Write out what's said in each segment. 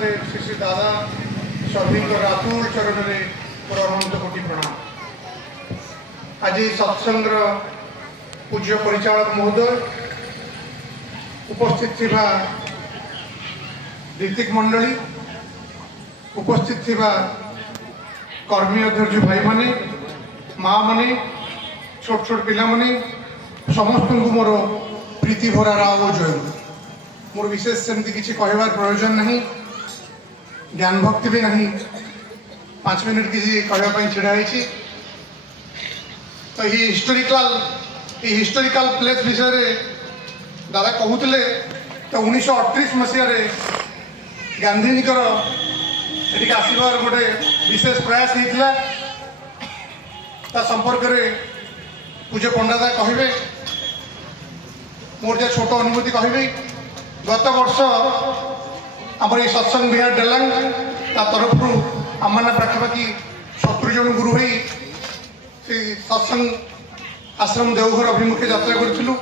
देव श्री श्री दादा सभी रातुल चरण में मोर अनंत कोटि प्रणाम। आज सत्संग पूज्य परिचालक महोदय उपस्थित थिबा ऋतिक मंडली उपस्थित थिबा कर्मी अध्यक्ष भाई माने माँ माने छोट छोट पिला माने समस्त को मोर प्रीति भरा राव जय। मोर विशेष सेमती किसी कहबार प्रयोजन नहीं, ज्ञान भक्ति भी नहीं, 5 मिनट किसी कहवाई छिड़ा है। तो ये हिस्टोरिकल प्लेस विषय रे दादा कहते तो 1938 मसीह गांधी जी आसबार गोटे विशेष प्रयास होता संपर्क में पूज्य पंडादा कहे मोर जहाँ छोट अनुभूति कहे गत वर्ष आम ये सत्संग विहार डेलांग तरफ आम मैंने पाखापाखि 70 जन गुरु हो सत्संग आश्रम देवघर अभिमुखे यात्रा करूँ।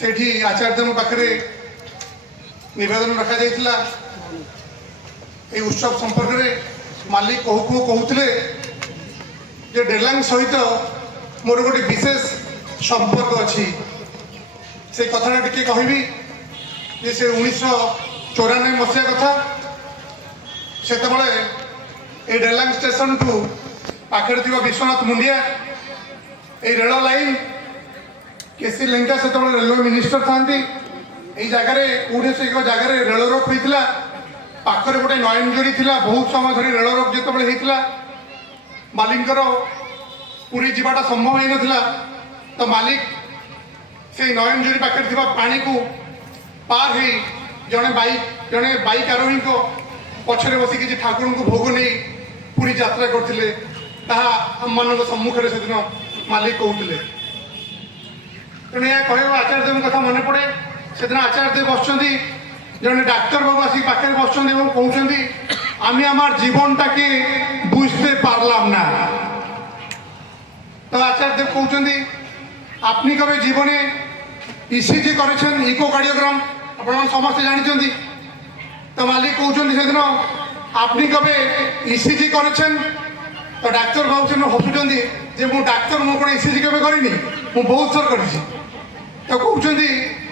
से आचार्य पाखे नवेदन रखा जाइथिला ये उत्सव संपर्क में मालिक कहते जे डेलांग सहित मोर गोटे विशेष संपर्क अच्छी से कथा टी कहबी जे से 1994 मसीहा कथा से डेलांग स्टेशन टू पाखे विश्वनाथ मुंडिया ये रेल लाइन केसी लेंका से रेलवे मिनिस्टर था जगह कौटे से जगह रेल रोक होता पाखरे गोटे नयनजरी थी बहुत समय धरी रेल रोक जो होता मालिक पूरी जावाटा संभव हो नाला तो मालिक से नयनजरी पाखे पानी को पार हो जड़े बाइक आरोही को पछरे बस किसी ठाकुर को भोग नहीं पूरी यात्रा करते आम मान सम्मुखें से दिन मालिक कहते तेणु यह कह आचार्य देव कथा मन पड़े से दिन आचार्य देव बस जड़े डाक्तर बाबू आसिक पाखे बस कहते आम आमार जीवनटा के बुझते पारलाम ना। तो आचार्य देव कहते आपनी कभी जीवने ईसीजी करें इकोकार्डियोग्राम आप समस्ते जानते। तो मालिक कहते से दिन आपनी कभी ईसीजी करें तो डाक्तर बाबू हसुँच जे मु डाक्तर मु कौन ईसीजी केवे करनी मु बहुत थर कर। तो कहते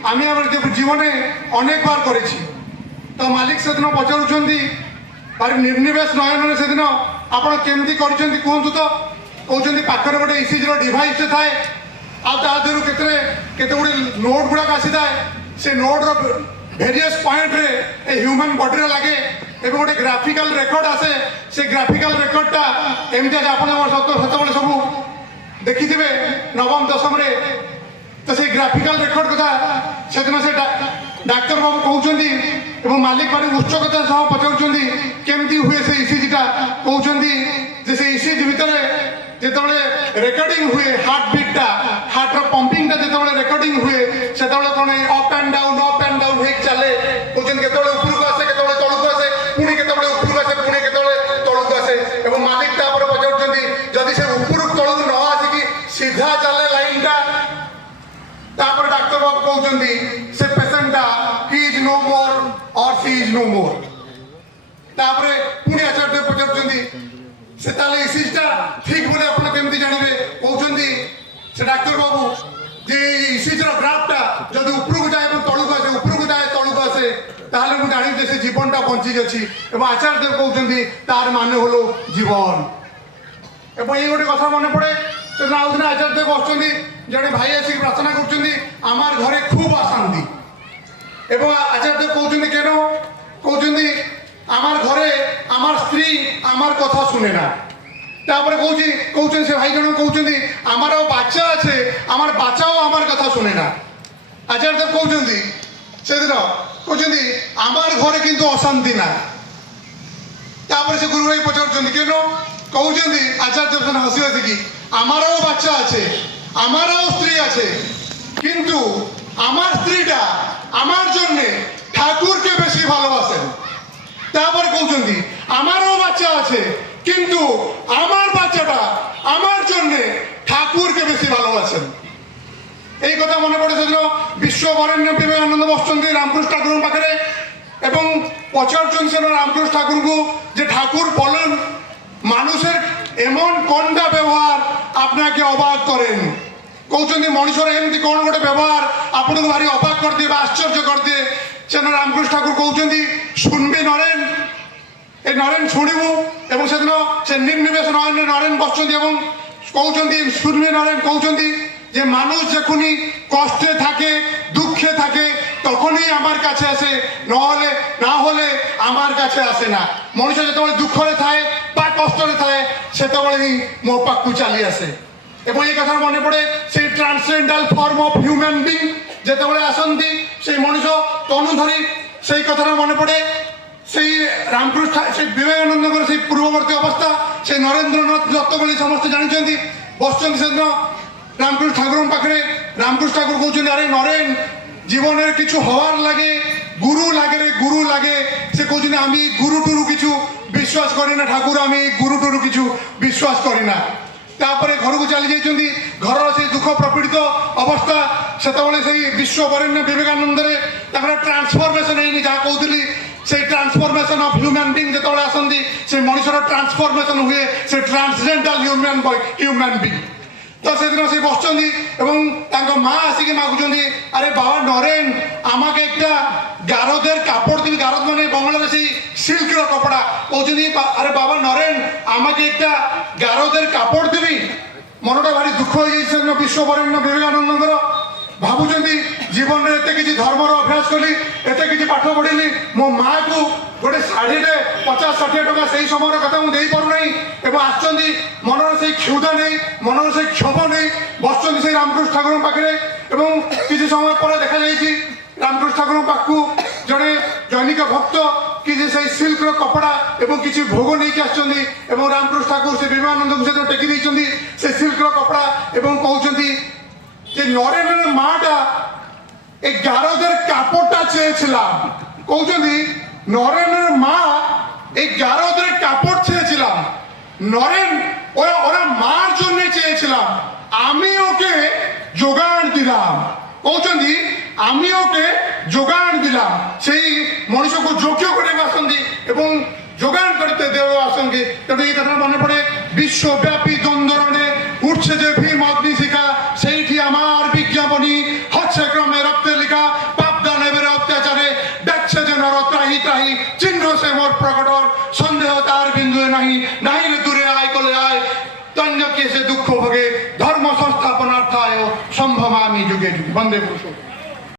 आम जीवने अनेक बार कर। तो मालिक से दिन पचारूँ भारी निर्निवेश नयन से दिन आप केमती कहते कहतु। तो कहते पाखे गोटे ईसीजी डिवाइस थाए आदि केते गुड़े नोट गुड़ाक आसी था से नोट भेरियस पॉइंट रे ह्यूमन बॉडी लगे एवं गोटे ग्राफिकल रेकर्ड आसे से ग्राफिकल रेकर्डटा एमती आप सब देखी थे नवम दशम रे। तो से ग्राफिकल रेकर्ड कथा से दिन से डाक्तर बाबू कहते मालिक भारी उत्सुकता सह पचारूँ केमती हुए से ईसीजीटा कहते से ईसीजी भितर जो रेकर्डिंग हुए हार्ट बीटा हार्टर पंपिंगटा जो रेकर्डिंग हुए से कौन अप एंड डाउन हो चले कहते के उपरको आसे के तौक आसे पुणी के उपरको आसे पुणी के तौक आसे और मालिक पचारूँ जदि से उपरको तौक न आसिकी सीधा चले लाइनटा डाक्तर बाबू कहते से पेसेंटा ही इज नो मोर और सी इज नो मोर। पुणी आचार्य पचारूँ से ईसीजीटा ठीक बोले आप केमती जानवे कहते से डाक्तर बाबू जे ईसीजीर ग्राफटा जब उपरको जाए तौक आसे उपरको जाए तौक आसे ताहले मुझे जानी से जीवनटा बंची अच्छी और आचार्य देव कहते तार मान हलो जीवन। और ये गोटे कथा मन पड़े से आउ दिन आचार्य देव बस जड़े भाई आसिक प्रार्थना कर घरे खूब अशांति एवं आचार्य देव कहते कहते आमार घरे आमार स्त्री आमार कथा शुने ना। कहते से भाई जन कहते आमार बाचा अच्छे आमार बाचाओ आमार कथा शुने ना। आचार्य देव कहते से दिन कहते आमार घरे किंतु अशांति ना। से गुरु भाई पचारूँ केन कहते आचार्य देव हसी हसिकी आमारो बाचा अच्छे आमारो स्त्री अच्छे किंतु आमार स्त्रीटा आमार जन्य ठाकुर के बेशी भालोबासेन। कहते आमारो बाच्चा आछे किंतु आमार बाच्चाटा आमार जन्य ठाकुर के बेशी भालोबासेन। এই কথা মনে পড়ে সেদিন বিশ্ব বরেণ্য বিবেকানন্দ বসছেন রামকৃষ্ণ ঠাকুরের পাখে এবং পচারজন সেন রামকৃষ্ণ ঠাকুরকে যে ঠাকুর বলেন মানুষের এমন কন্ডা ব্যবহার আপনাকে অবাক করেন কৌଛନ୍ତି ମଣିଷର ଏମିତି କ'ଣ ଗୋଟେ ବ୍ୟବହାର ଆପଣଙ୍କୁ ଭାରି ଅବାକ କରିଦିଏ ବା ଆଶ୍ଚର୍ଯ୍ୟ କରିଦିଏ ସେନ ରାମକୃଷ୍ଣ ଠାକୁର କହୁଛନ୍ତି ଶୁଣିବି ନରେନ ଏ ନରେନ ଶୁଣିବୁ ଏବଂ ସେଦିନ ସେ ନିର୍ନିବେଶ ନୟନରେ ନରେନ ବସୁଛନ୍ତି ଏବଂ କହୁଛନ୍ତି ଶୁଣିବି ନରେନ କହୁଛନ୍ତି যে মানুষ যখনই কষ্টে থাকে দুঃখে থাকে তখনই আমার কাছে আসে না হলে আমার কাছে আসে না মনুষ্য যেতବେଳେ দুঃখরে থাকে বা কষ্টরে থাকে সেতବେଳେ ହିଁ ମୋ ପାଖକୁ ଚାଲି আসে এবং এই কথা মনে পড়ে সেই ট্রান্সজেন্ডাল ফর্ম অফ হিউম্যান বিং যেতବେଳେ আসନ୍ତି সেই মনুষ্য তনু ধরি সেই কথাটা মনে পড়ে সেই রামকৃষ্ণ সেই বিবেকানন্দଙ୍କର সেই ପୂର୍ବବର୍ତ୍ତୀ ଅବସ୍ଥା সেই ନରେନ୍ଦ୍ରନାଥ ଦତ୍ତ ବୋଲି ସମସ୍ତେ ଜାଣିଛନ୍ତି ବସୁଛନ୍ତି ସେଦିନ রামকৃষ্ণ ঠাকুরের পাখে রামকৃষ্ণ ঠাকুর কৌଛନ୍ତି আরে নরেন জীবনের কিছু হওয়ার লাগে গুরু লাগে সে কৌଛନ୍ତି আমি গুরু টুরু কিছু বিশ্বাস করি না ঠাকুর আমি গুরু টুরু কিছু বিশ্বাস করি না তারপরে ঘরକୁ চালি যাইଛନ୍ତି ঘরର সেই দুঃখ প্রপীড়িত অবস্থা সেতବେଳେ সেই বিশ্ববরেণ্য বিবেকানন্দরে তাଙ୍କର ট্রান্সফরমেশন ହେଇନି ଯାହା କହୁଥିଲି সেই ট্রান্সফরমেশন অফ হ্যুম্যান বিং যেতବେଳେ ଆସନ୍ତି ସେ ମଣିଷର ট্রান্সফরমেশন ହୁଏ ସେ ট্রান্সজেন্ডাল হ্যুম্যান বিং তো সেদিন সে বসছেন এবং তাঙ্ক মা আসিকি মাগুছেন আরে বাবা নরেন আমাকে একটা গারদের কাপড় দিবি গারদ মানে বঙ্গলার সেই সিল্কর কপড়া কৌছেন আরে বাবা নরেন আমাকে একটা গারদের কাপড় দিবি মনটা ভারি দুঃখ হয়ে যাই সেদিন বিশ্ববরেণ্য বিবেকানন্দଙ୍କର ভাবুଛନ୍ତି জীবନରେ এতে কিছু ধর্মর অভ্যাস কলি এতে কিছু পাঠ পড়িলি ମୋ ମାଆକୁ ଗୋଟେ ଶାଢ଼ୀଟେ 50-60 ଟଙ୍କା ସେଇ ସମୟର କଥା ମୁଁ ଦେଇପାରୁନାହିଁ ଏବଂ ଆସିଛନ୍ତି ମନର ସେଇ କ୍ଷୁଧା ନେଇ ମନର ସେଇ କ୍ଷୋଭ ନେଇ ବସୁଛନ୍ତି ସେଇ ରାମକୃଷ୍ଣ ଠାକୁରଙ୍କ ପାଖରେ ଏବଂ କିଛି ସମୟ ପରେ ଦେଖାଯାଇଛି ରାମକୃଷ୍ଣ ଠାକୁରଙ୍କ ପାଖକୁ ଜଣେ ଜୈନିକ ଭକ୍ତ କିଛି ସେଇ ସିଲ୍କର କପଡ଼ା ଏବଂ କିଛି ଭୋଗ ନେଇକି ଆସିଛନ୍ତି ଏବଂ ରାମକୃଷ୍ଣ ଠାକୁର ସେ ବିବେକାନନ୍ଦଙ୍କୁ ସେଦିନ ଟେକି ଦେଇଛନ୍ତି ସେ ସିଲ୍କର କପଡ଼ା এবং କହୁଛନ୍ତି যে নরেনের মাটা এই গারদের কাপড়টা চেয়েছিলাম কৌଛନ୍ତି নরেনের মা এই গারদের কাপড় চেয়েছিলাম নরেন ওরা মার জন্য চেয়েছিলাম আমি ওকে যোগান দিলাম কৌଛନ୍ତି আমি ওকে যোগান দিলাম সেই মনুষ্যକୁ যোগ্য করে আসନ୍ତି এবং যোগান করতে দেওয়া আসନ୍ତି তেমন এই কথা মনে পড়ে বিশ্বব্যাপী দ্বন্দ্বরণে উঠছে যে ভীম অগ্নিশিখা সেইটি আমার বিজ্ঞাপনী হচ্ছে ক্রমে রক্তে লেখা পাপদান এবার অত্যাচারে দেখছে যে নর ত্রাহি ত্রাহি চিহ্ন সে মোর প্রকটর সন্দেহ তার বিন্দু নাহি রে দূরে আয় কলে আয় তঞ্জকে সে দুঃখ ভোগে ধর্ম সংস্থাপনার্থায় সম্ভব আমি যুগে যুগে বন্দে পুরুষ